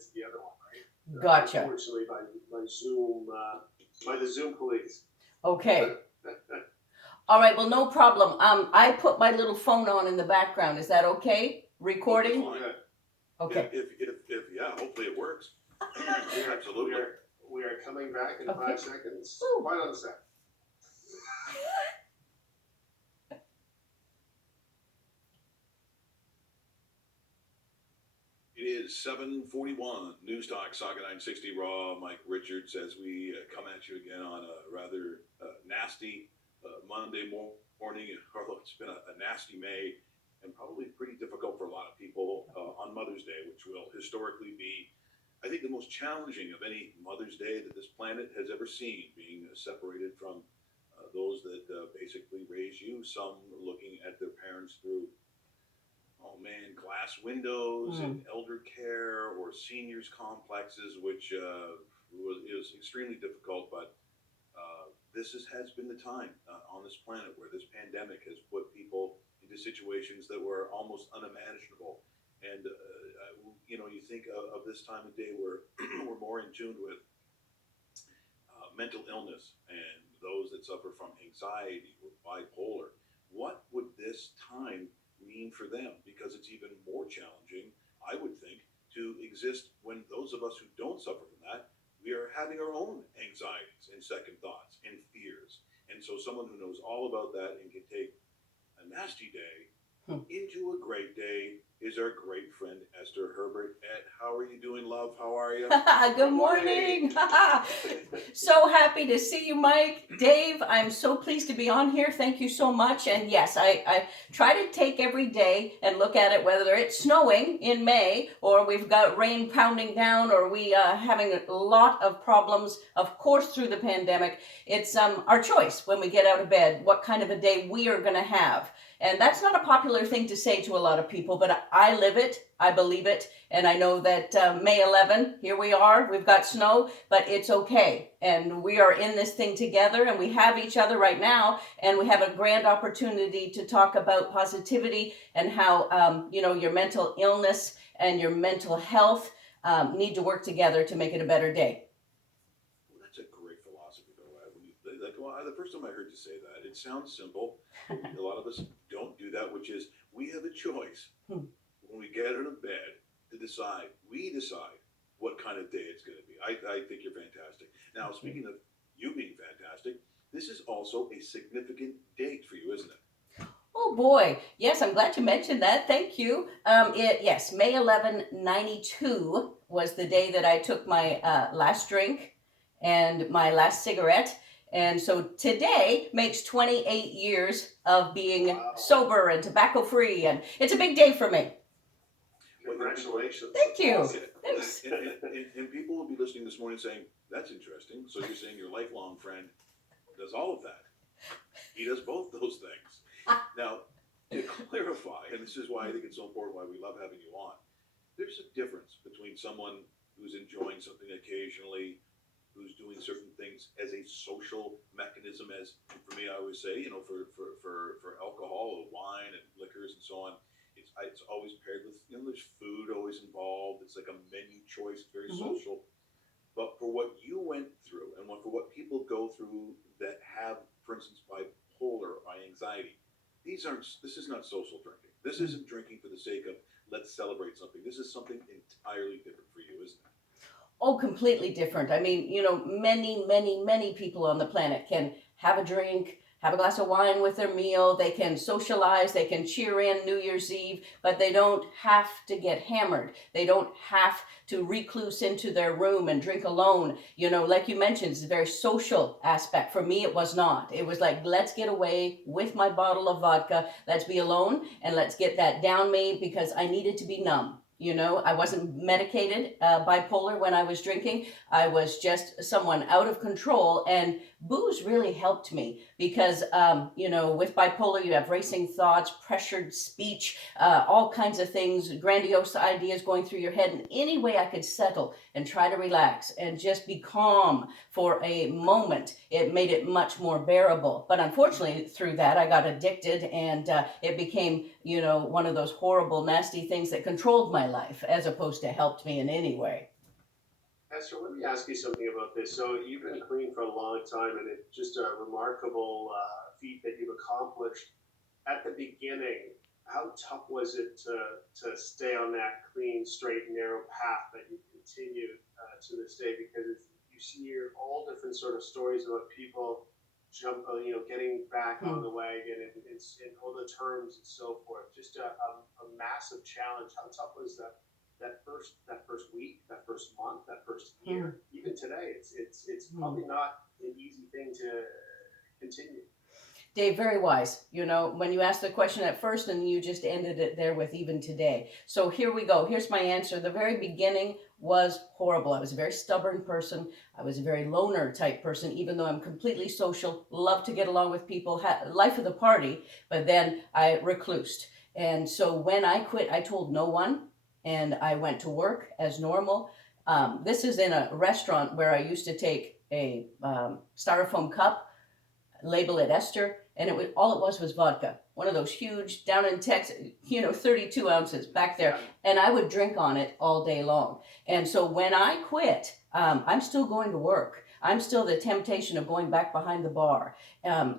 it's the other one, right? Gotcha. Unfortunately, by Zoom, by the Zoom police. Okay. All right. Well, no problem. I put my little phone on in the background. Is that okay? Recording? Okay. Okay. If yeah, hopefully it works. Absolutely. We are coming back in Okay. 5 seconds. Woo. Quiet on the set. It is 7:41. News Talk Saga 960 Raw. Mike Richards as we come at you again on a rather nasty Monday morning. Although it's been a nasty May and probably pretty difficult for a lot of people on Mother's Day, which will historically be, I think, the most challenging of any Mother's Day that this planet has ever seen, being separated from those that basically raise you, some looking at their parents through, oh man, glass windows in elder care or seniors complexes, which is extremely difficult. But has been the time on this planet where this pandemic has put people into situations that were almost unimaginable. And you think of this time of day where we're more in tune with mental illness and those that suffer from anxiety or bipolar. What would this time mean for them? Because it's even more challenging, I would think, to exist when those of us who don't suffer from that, we are having our own anxieties and second thoughts and fears. And so someone who knows all about that and can take a nasty day into a great day is our great friend Esther Herbert. Ed, how are you doing, love? How are you? Good morning. So happy to see you, Mike. Dave, I'm so pleased to be on here. Thank you so much. And yes, I try to take every day and look at it, whether it's snowing in May or we've got rain pounding down or we having a lot of problems, of course, through the pandemic. It's our choice when we get out of bed, what kind of a day we are going to have. And that's not a popular thing to say to a lot of people, but I live it, I believe it, and I know that May 11, here we are, we've got snow, but it's okay. And we are in this thing together, and we have each other right now, and we have a grand opportunity to talk about positivity and how, your mental illness and your mental health need to work together to make it a better day. Well, that's a great philosophy, though. The first time I heard you say that, it sounds simple. A lot of us don't do that, which is we have a choice when we get out of bed to decide. We decide what kind of day it's going to be. I think you're fantastic. Now, speaking of you being fantastic, this is also a significant date for you, isn't it? Oh boy, yes, I'm glad you mentioned that. Thank you. Yes, May 11, 92 was the day that I took my last drink and my last cigarette. And so today makes 28 years of being sober and tobacco free, and it's a big day for me. Congratulations. Thank you. Thanks. And people will be listening this morning saying, that's interesting. So you're saying your lifelong friend does all of that. He does both those things. Now, to clarify, and this is why I think it's so important, why we love having you on, there's a difference between someone who's enjoying something occasionally, who's doing certain things as a social mechanism, as for me, I always say, for alcohol, wine and liquors and so on, it's always paired with, there's food always involved. It's like a menu choice, very social. But for what you went through and for what people go through that have, for instance, bipolar or anxiety, this is not social drinking. This isn't drinking for the sake of let's celebrate something. This is something entirely different for you, isn't it? Oh, completely different. I mean, many, many, many people on the planet can have a drink, have a glass of wine with their meal. They can socialize, they can cheer in New Year's Eve, but they don't have to get hammered. They don't have to recluse into their room and drink alone. Like you mentioned, it's a very social aspect. For me, it was not. It was like, let's get away with my bottle of vodka. Let's be alone and let's get that down me because I needed to be numb. I wasn't medicated bipolar when I was drinking. I was just someone out of control, and booze really helped me because, with bipolar, you have racing thoughts, pressured speech, all kinds of things, grandiose ideas going through your head. And any way I could settle and try to relax and just be calm for a moment, it made it much more bearable. But unfortunately, through that, I got addicted, and it became, one of those horrible, nasty things that controlled my life as opposed to helped me in any way. Esther, let me ask you something about this. So you've been clean for a long time, and it's just a remarkable feat that you've accomplished. At the beginning, how tough was it to stay on that clean, straight, and narrow path that you continued to this day? Because you see here all different sort of stories about people getting back on Hmm. the wagon and all the terms and so forth. Just a massive challenge. How tough was that first week, that first month, that first Hmm. year? Even today, it's Hmm. probably not an easy thing to continue. Dave, very wise. You know, when you asked the question at first and you just ended it there with even today. So here we go. Here's my answer. The very beginning was horrible. I was a very stubborn person. I was a very loner type person, even though I'm completely social, love to get along with people, life of the party, but then I reclused. And so when I quit, I told no one and I went to work as normal. This is in a restaurant where I used to take a styrofoam cup, label it Esther, and all it was vodka. One of those huge down in Texas, 32 ounces back there, and I would drink on it all day long. And so when I quit, I'm still going to work. I'm still the temptation of going back behind the bar.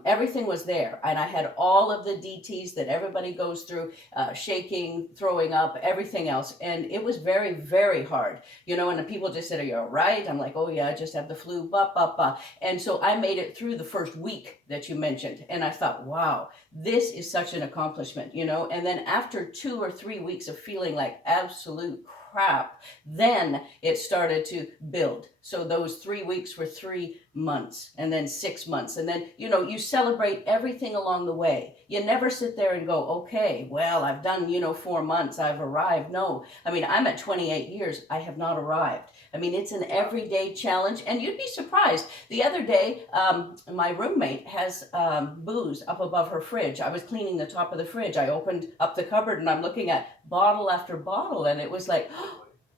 Everything was there, and I had all of the DTs that everybody goes through, shaking, throwing up, everything else, and it was very, very hard. And the people just said, "Are you all right?" I'm like, "Oh yeah, I just had the flu." Blah blah blah. And so I made it through the first week that you mentioned, and I thought, "Wow, this is such an accomplishment." And then after 2 or 3 weeks of feeling like absolute crap, then it started to build. So those 3 weeks were 3 months, and then 6 months, and then you celebrate everything along the way. You never sit there and go, "Okay, well, I've done 4 months, I've arrived." No, I mean, I'm at 28 years, I have not arrived. I mean, it's an everyday challenge, and you'd be surprised. The other day, my roommate has booze up above her fridge. I was cleaning the top of the fridge. I opened up the cupboard, and I'm looking at bottle after bottle, and it was like,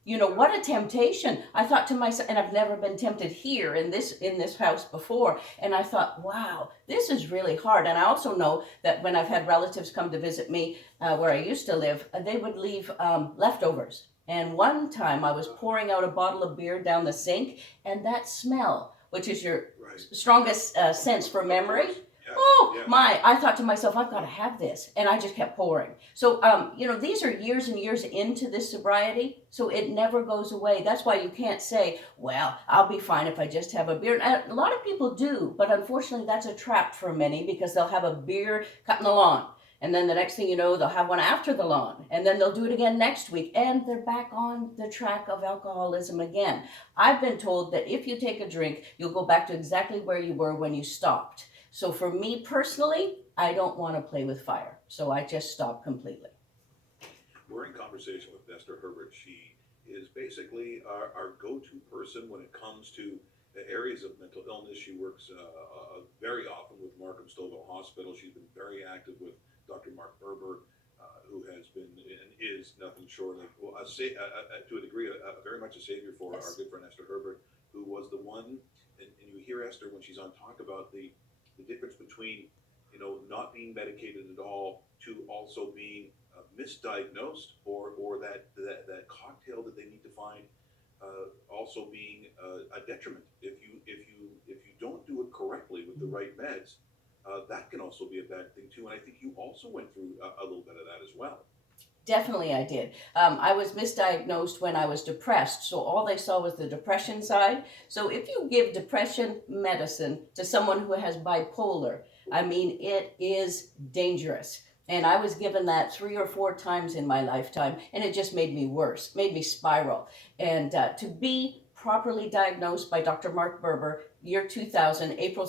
what a temptation. I thought to myself, and I've never been tempted here in this house before, and I thought, wow, this is really hard. And I also know that when I've had relatives come to visit me where I used to live, they would leave leftovers. And one time I was pouring out a bottle of beer down the sink, and that smell, which is your Right. strongest sense for memory. Yes. Oh Yes. my, I thought to myself, I've got to have this. And I just kept pouring. So, these are years and years into this sobriety. So it never goes away. That's why you can't say, well, I'll be fine if I just have a beer. And a lot of people do, but unfortunately that's a trap for many, because they'll have a beer cutting the lawn. And then the next thing you know, they'll have one after the lawn. And then they'll do it again next week. And they're back on the track of alcoholism again. I've been told that if you take a drink, you'll go back to exactly where you were when you stopped. So for me personally, I don't want to play with fire. So I just stop completely. We're in conversation with Esther Herbert. She is basically our go-to person when it comes to the areas of mental illness. She works very often with Markham Stouffville Hospital. She's been very active with Dr. Mark Berber, who has been and is nothing short of, well, to a degree, very much a savior for Yes. our good friend Esther Herbert, who was the one. And you hear Esther when she's on talk about the difference between not being medicated at all to also being misdiagnosed, or that cocktail that they need to find also being a detriment if you don't do it correctly with the right meds. That can also be a bad thing too, and I think you also went through a little bit of that as well. Definitely, I did. I was misdiagnosed when I was depressed, so all they saw was the depression side. So if you give depression medicine to someone who has bipolar, I mean, it is dangerous. And I was given that 3 or 4 times in my lifetime, and it just made me worse, made me spiral. And to be properly diagnosed by Dr. Mark Berber, year 2000, April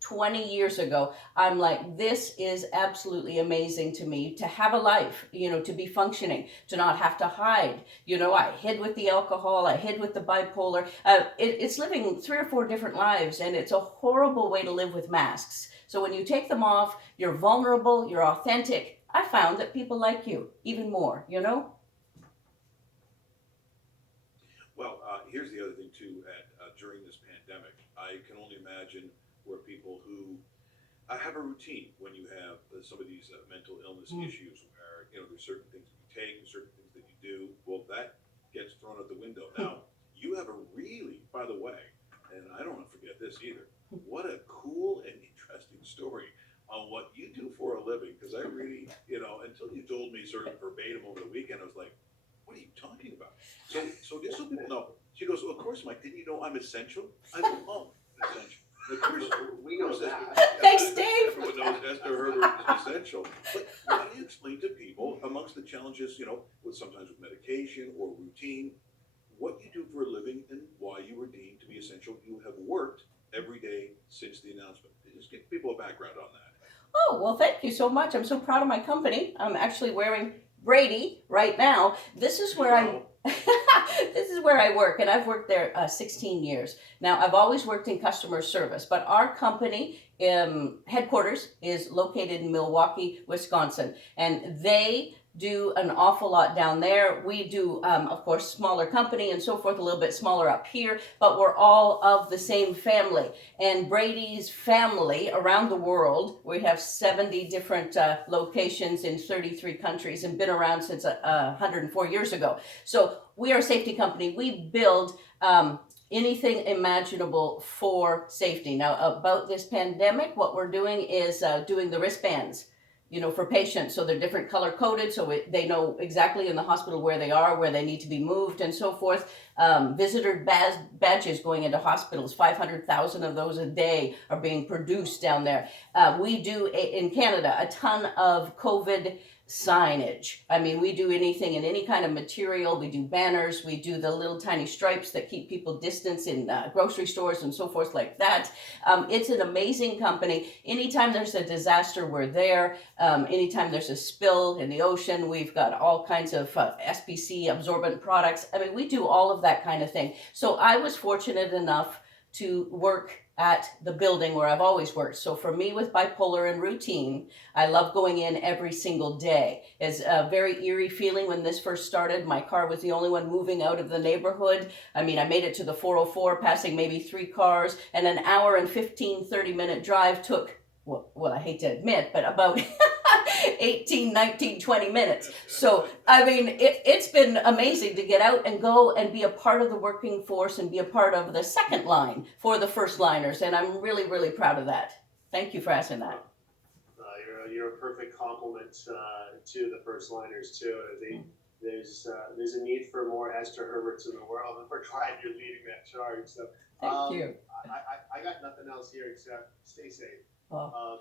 20 years ago, I'm like, this is absolutely amazing to me, to have a life, to be functioning, to not have to hide. I hid with the alcohol, I hid with the bipolar. It's living 3 or 4 different lives, and it's a horrible way to live with masks. So when you take them off, you're vulnerable, you're authentic. I found that people like you even more. Well, here's the other thing too. During this pandemic, I can only imagine where people who have a routine when you have some of these mental illness Mm. issues, where there's certain things that you take, there's certain things that you do, well, that gets thrown out the window. Now, you have a really, by the way, and I don't want to forget this either, what a cool and interesting story on what you do for a living. Because I really, until you told me sort of verbatim over the weekend, I was like, what are you talking about? So just so people know, she goes, well, of course, Mike, didn't you know I'm essential? I go, oh, essential. Of course, We know Esther, that. Thanks, Dave. everyone knows Esther Herbert is essential. But why do you explain to people amongst the challenges, with sometimes with medication or routine, what you do for a living and why you were deemed to be essential? You have worked every day since the announcement. Just give people a background on that. Oh, well, thank you so much. I'm so proud of my company. I'm actually wearing Brady right now. This is where I this is where I work, and I've worked there 16 years. Now, I've always worked in customer service, but our company headquarters is located in Milwaukee, Wisconsin, and they do an awful lot down there. We do, of course, smaller company and so forth, a little bit smaller up here, but we're all of the same family. And Brady's family around the world, we have 70 different locations in 33 countries and been around since 104 years ago. So we are a safety company. We build anything imaginable for safety. Now, about this pandemic, what we're doing is doing the wristbands, for patients. So they're different color coded, so they know exactly in the hospital where they are, where they need to be moved, and so forth. Visitor badges going into hospitals, 500,000 of those a day are being produced down there. We do, in Canada, a ton of COVID signage. I mean, we do anything in any kind of material. We do banners. We do the little tiny stripes that keep people distance in grocery stores and so forth like that. It's an amazing company. Anytime there's a disaster, we're there. Anytime there's a spill in the ocean, we've got all kinds of SPC absorbent products. I mean, we do all of that kind of thing. So I was fortunate enough to work at the building where I've always worked. So for me with bipolar and routine, I love going in every single day. It's a very eerie feeling when this first started. My car was the only one moving out of the neighborhood. I mean, I made it to the 404, passing maybe 3 cars, and an hour and 15, 30-minute drive took, well, I hate to admit, but about 18, 19, 20 minutes. So, I mean, it's been amazing to get out and go and be a part of the working force and be a part of the second line for the first liners. And I'm really, really proud of that. Thank you for asking that. You're a perfect complement to the first liners too. There's a need for more Esther Herberts in the world, and we're glad you're leading that charge. So, Thank you. I got nothing else here except stay safe,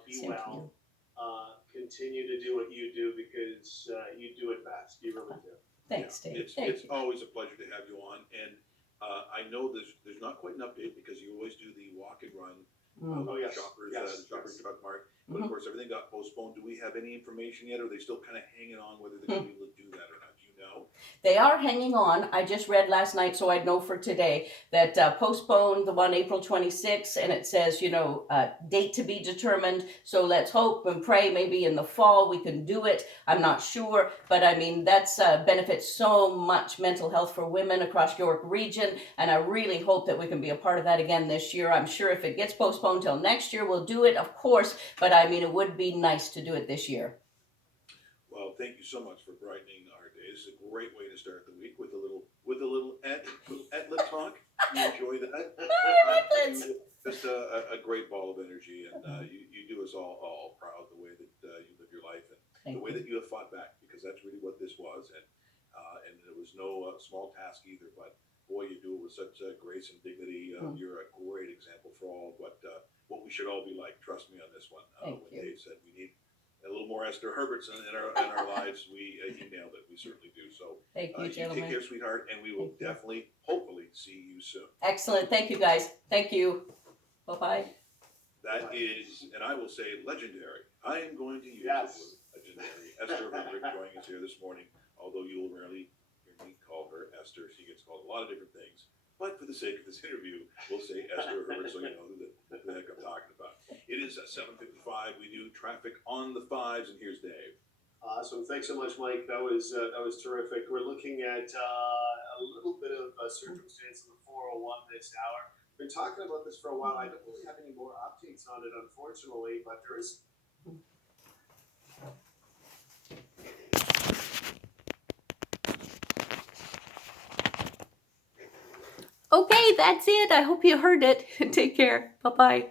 be same well, continue to do what you do because you do it best. You really do. Thanks, Dave. It's always a pleasure to have you on, and I know there's not quite an update because you always do the walk and run. Yes. The Shoppers Drug Mart. But of course, everything got postponed. Do we have any information yet? Or are they still kind of hanging on whether they're going to be able to do that or not? Do you know? They are hanging on. I just read last night, so I'd know for today that postponed the one April 26th, and it says, date to be determined. So let's hope and pray maybe in the fall we can do it. I'm not sure, but I mean, that's benefits so much mental health for women across York region, and I really hope that we can be a part of that again this year. I'm sure if it gets postponed till next year, we'll do it, of course, but I mean, it would be nice to do it this year. Well, thank you so much for brightening our days. It's a great way to start the week with a little etlet talk. You enjoy that? Just a great ball of energy, and you do us all proud the way that you live your life and the way that you have fought back, because that's really what this was, and it was no small task either. But boy, you do it with such grace and dignity. You're a great example for all what we should all be like. Trust me on this one. When Dave said we need a little more Esther Herberts in our lives, he nailed it. We certainly do. So thank you, gentlemen. Take care, sweetheart, and we will definitely, hopefully, see you soon. Excellent. Thank you, guys. Thank you. Bye-bye. That is, and I will say, legendary. I am going to use legendary. Esther Herbert joining us here this morning, although you will rarely hear me call her Esther. She gets called a lot of different things. But for the sake of this interview, we'll say Esther Herbert so you know who the heck I'm talking about. It is 7:55. We do traffic on the 5s, and here's Dave. Awesome. Thanks so much, Mike. That was terrific. We're looking at a little bit of circumstance in the 401 this hour. Been talking about this for a while. I don't really have any more updates on it, unfortunately, but there is. Okay, that's it. I hope you heard it. Take care. Bye-bye.